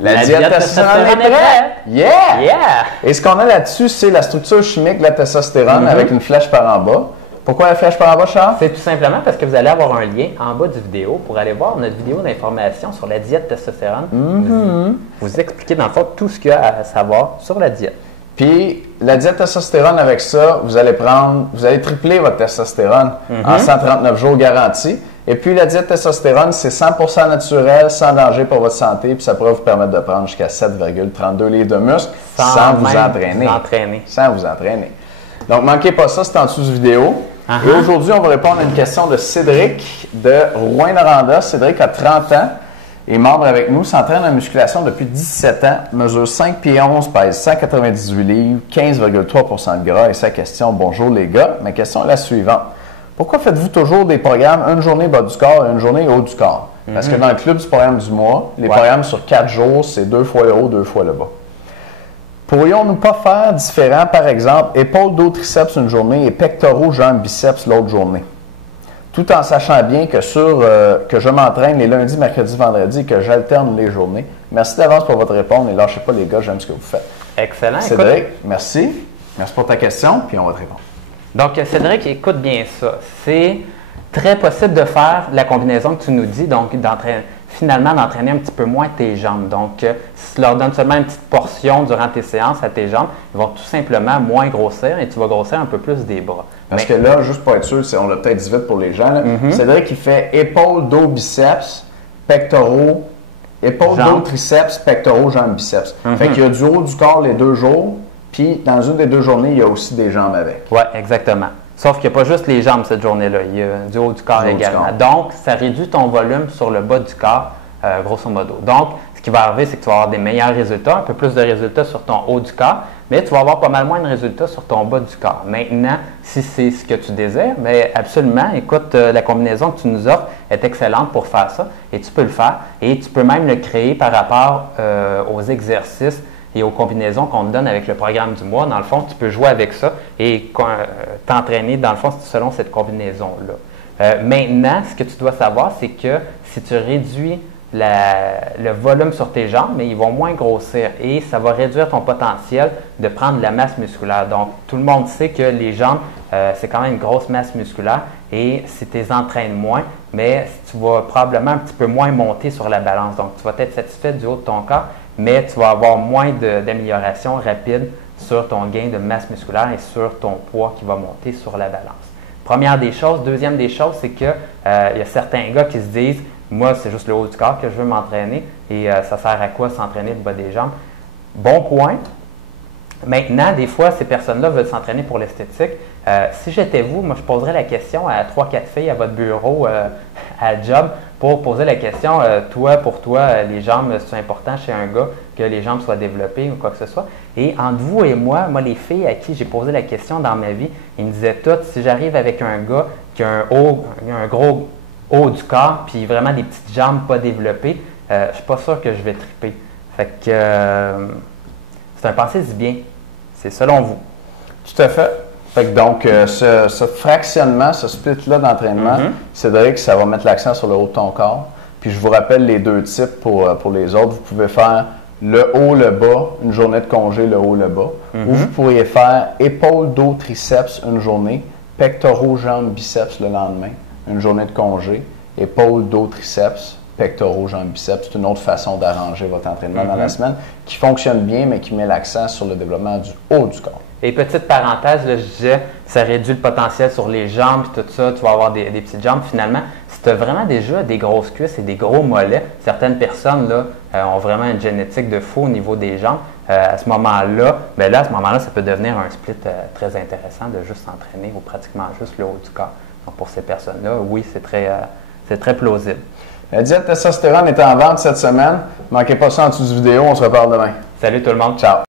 La diète testostérone est prête! Yeah! Et ce qu'on a là-dessus, c'est la structure chimique de la testostérone avec une flèche par en bas. Pourquoi la flèche par en bas, Charles? C'est tout simplement parce que vous allez avoir un lien en bas du vidéo pour aller voir notre vidéo d'information sur la diète testostérone. Vous expliquer dans le fond tout ce qu'il y a à savoir sur la diète. Puis, la diète testostérone, avec ça, vous allez tripler votre testostérone en 139 jours garantis. Et puis, la diète testostérone, c'est 100% naturel, sans danger pour votre santé, puis ça pourrait vous permettre de prendre jusqu'à 7,32 livres de muscle sans vous entraîner. Sans vous entraîner. Donc, manquez pas ça, c'est en dessous de vidéo. Et aujourd'hui, on va répondre à une question de Cédric de Rouyn-Noranda. Cédric a 30 ans. Est membre avec nous, s'entraîne en musculation depuis 17 ans, mesure 5 pieds 11, pèse 198 livres, 15,3% de gras. Et sa question, bonjour les gars, ma question est la suivante. Pourquoi faites-vous toujours des programmes, une journée bas du corps et une journée haut du corps? Parce que dans le club du programme du mois, les programmes sur 4 jours, c'est 2 fois le haut, 2 fois le bas. Pourrions-nous pas faire différent, par exemple, épaules, dos, triceps une journée et pectoraux, jambes, biceps l'autre journée? Tout en sachant bien que que je m'entraîne les lundis, mercredis, vendredis et que j'alterne les journées. Merci d'avance pour votre réponse et lâchez pas les gars, j'aime ce que vous faites. Excellent. Cédric, merci. Merci pour ta question, puis on va te répondre. Donc, Cédric, écoute bien ça. C'est très possible de faire la combinaison que tu nous dis, donc finalement d'entraîner un petit peu moins tes jambes. Donc, si tu leur donnes seulement une petite portion durant tes séances à tes jambes, ils vont tout simplement moins grossir et tu vas grossir un peu plus des bras. Parce que là, juste pour être sûr, on l'a peut-être dit vite pour les gens, Cédric, il fait épaules, dos, biceps, pectoraux, épaules, dos, triceps, pectoraux, jambes, biceps. Fait qu'il y a du haut du corps les 2 jours, puis dans une des 2 journées, il y a aussi des jambes avec. Oui, exactement. Sauf qu'il n'y a pas juste les jambes cette journée-là, il y a du haut du corps également. Donc, ça réduit ton volume sur le bas du corps, grosso modo. Donc, ce qui va arriver, c'est que tu vas avoir des meilleurs résultats, un peu plus de résultats sur ton haut du corps, mais tu vas avoir pas mal moins de résultats sur ton bas du corps. Maintenant, si c'est ce que tu désires, bien absolument, écoute, la combinaison que tu nous offres est excellente pour faire ça et tu peux le faire et tu peux même le créer par rapport aux exercices et aux combinaisons qu'on te donne avec le programme du mois. Dans le fond, tu peux jouer avec ça et t'entraîner, dans le fond, selon cette combinaison-là. Maintenant, ce que tu dois savoir, c'est que si tu réduis le volume sur tes jambes, mais ils vont moins grossir et ça va réduire ton potentiel de prendre de la masse musculaire. Donc, tout le monde sait que les jambes, c'est quand même une grosse masse musculaire et si tu les entraînes moins, mais tu vas probablement un petit peu moins monter sur la balance. Donc, tu vas être satisfait du haut de ton corps, mais tu vas avoir moins d'amélioration rapide sur ton gain de masse musculaire et sur ton poids qui va monter sur la balance. Première des choses. Deuxième des choses, c'est qu'il y a certains gars qui se disent « Moi, c'est juste le haut du corps que je veux m'entraîner et ça sert à quoi s'entraîner le bas des jambes? » Bon point. Maintenant, des fois, ces personnes-là veulent s'entraîner pour l'esthétique. Si j'étais vous, moi, je poserais la question à 3-4 filles à votre bureau à job pour poser la question, pour toi, les jambes, c'est important chez un gars que les jambes soient développées ou quoi que ce soit. Et entre vous et moi, les filles à qui j'ai posé la question dans ma vie, ils me disaient toutes, si j'arrive avec un gars qui a un gros haut du corps, puis vraiment des petites jambes pas développées, je ne suis pas sûr que je vais triper. Fait que c'est un pensez-y bien. C'est selon vous. Tout à fait. Fait que donc, ce fractionnement, ce split-là d'entraînement, Cédric, ça va mettre l'accent sur le haut de ton corps. Puis je vous rappelle les 2 types pour les autres. Vous pouvez faire le haut, le bas, une journée de congé, le haut, le bas. Ou vous pourriez faire épaules, dos, triceps une journée, pectoraux, jambes, biceps le lendemain, une journée de congé, épaules, dos, triceps, pectoraux, jambes, biceps. C'est une autre façon d'arranger votre entraînement dans la semaine qui fonctionne bien, mais qui met l'accent sur le développement du haut du corps. Et petite parenthèse, là, je disais, ça réduit le potentiel sur les jambes et tout ça, tu vas avoir des petites jambes. Finalement, si tu as vraiment déjà des grosses cuisses et des gros mollets, certaines personnes là, ont vraiment une génétique de fou au niveau des jambes. À ce moment-là, ça peut devenir un split très intéressant de juste s'entraîner ou pratiquement juste le haut du corps. Donc pour ces personnes-là, oui, c'est très plausible. La diète testostérone est en vente cette semaine. Ne manquez pas ça en dessous de vidéo. On se reparle demain. Salut tout le monde. Ciao.